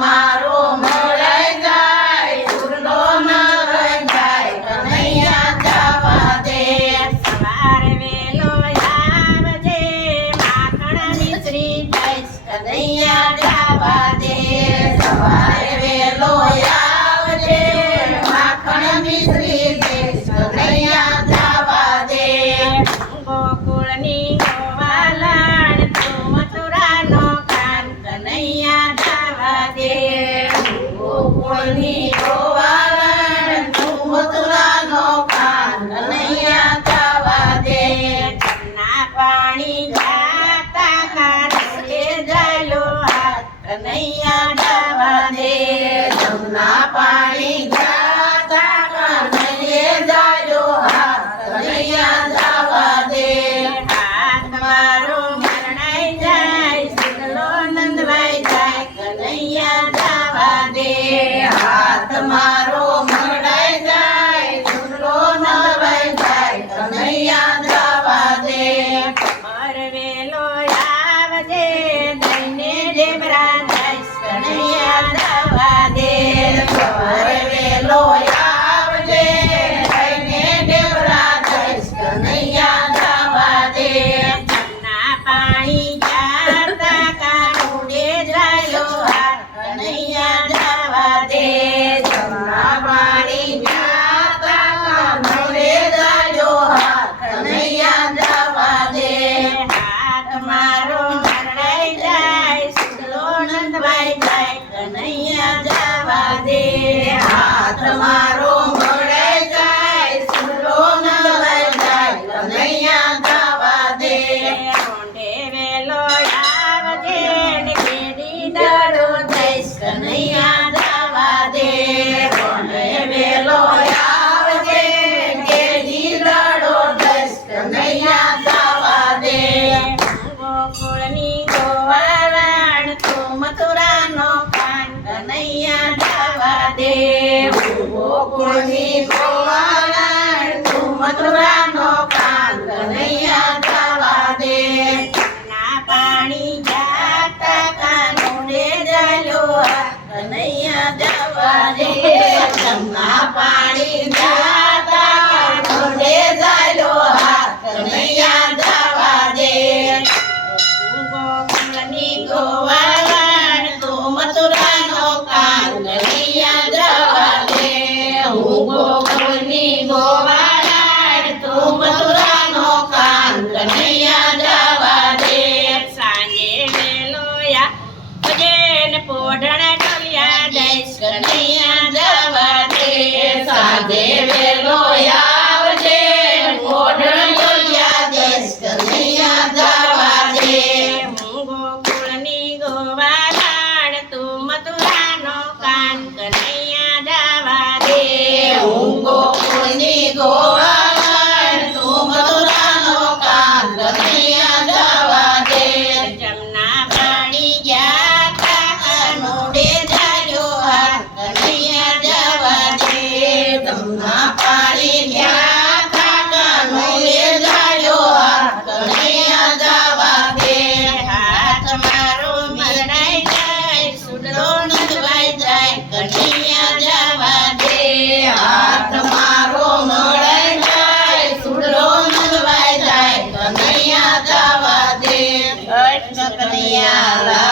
મારો મળાઈ જાય સુરલો ન રહી જાય કનૈયા જવા દે સવારે વેલો આવજે માખણ મિશ્રી જઈશ કનૈયા જવા દે સવારે વેલો આવજે માખણ મિશ્રી જઈશ કનૈયા જવા દે ગોકુળની ગોવાલણ તું મથુરાનો કાન કનૈયા જવા દે ગોકુળની ગોવાલણ તું મથુરાનો કાન કનૈયા જવા દે ના પાણી જાતા કાઢે જાયો હાથ કનૈયા જવા દે જમના પાણી જાતા કાનૈયે જાયો હાથ કનૈયા જવા દે હાથ મારો મરણાઈ જાય સુરલો નંદવાઈ જાય કનૈયા જવા દે હાથ મારો મરડાઈ જાય સુરલો નવાઈ જાય કનૈયા જવા દે વેલો આવજે દઈને ડેબરા જઈશ કનૈયા જવા દે સવારે વેલો આવજે લઈને ડેવરા જઈશ કનૈયા જવા દે ના પાણી જાતા કાનુડે જાયો હાથ કનૈયા જવા દે જમના પાણી જાતા કાનોડે જાયો હાથ કનૈયા જવા દે હાથ મારો મરડાઈ જાય સુરલો નંદવાઈ જાય કનૈયા જવા દે હાથ મારો મળાઈ જાય સુરલો નવાઈ જાય કનૈયા જવા દે રોંઢે વેલો આવજે ને કેડી દાડો જઈશ કનૈયા જવા દે રોંઢે વેલો આવજે કેજી દાડો જઈશ કનૈયા જવા દે ગોકુળની ગોવાલણ તું મથુરાનો કાન કનૈયા જવા દે ગોકુળની ગોવાલણ તું મથુરાનો કાન કનૈયા જવા દે ના પાણી જાતા કાનુડે જાયો હાથ કનૈયા જવા દે જમના પાણી જાતા કાનોડે જાયો હાથ કનૈયા જવા દે ગોકુળની ગોવાલણ તું મથુરાનો કાન કનૈયા જવા દે હું ગોકુળની ગોવાલણ તું મથુરાનો કાન કનૈયા જવા દે સાંજે વેલો આવજે ને પોઢણ ડોલિયા જઈશ કનૈયા જવા દે સાંજે વેલો આવજે કોઢણ ડોલિયા જઈશ કનૈયા જવા દે ગોકુળની ગોવાલણ તું મથુરાનો કાન કનૈયા જવા દે હું ગોકુળની ગોવાલણ તું મથુરાનો કાન કનૈયા જવા દે જમના પાણી જાતા કાનુડે જાયો હાથ કનૈયા જવા દે જમના પાણી જાતા કાનોડે જાયો હાથ કનૈયા જવા દે હાથ મારો મરણાઈ જાય સુરલો નંદવાઈ જાય કનૈયા જવા દે હાથ મારો મળાઈ જાય સુરલો નંદવાઈ જાય કનૈયા જવા દે કૃષ્ણ કનૈયા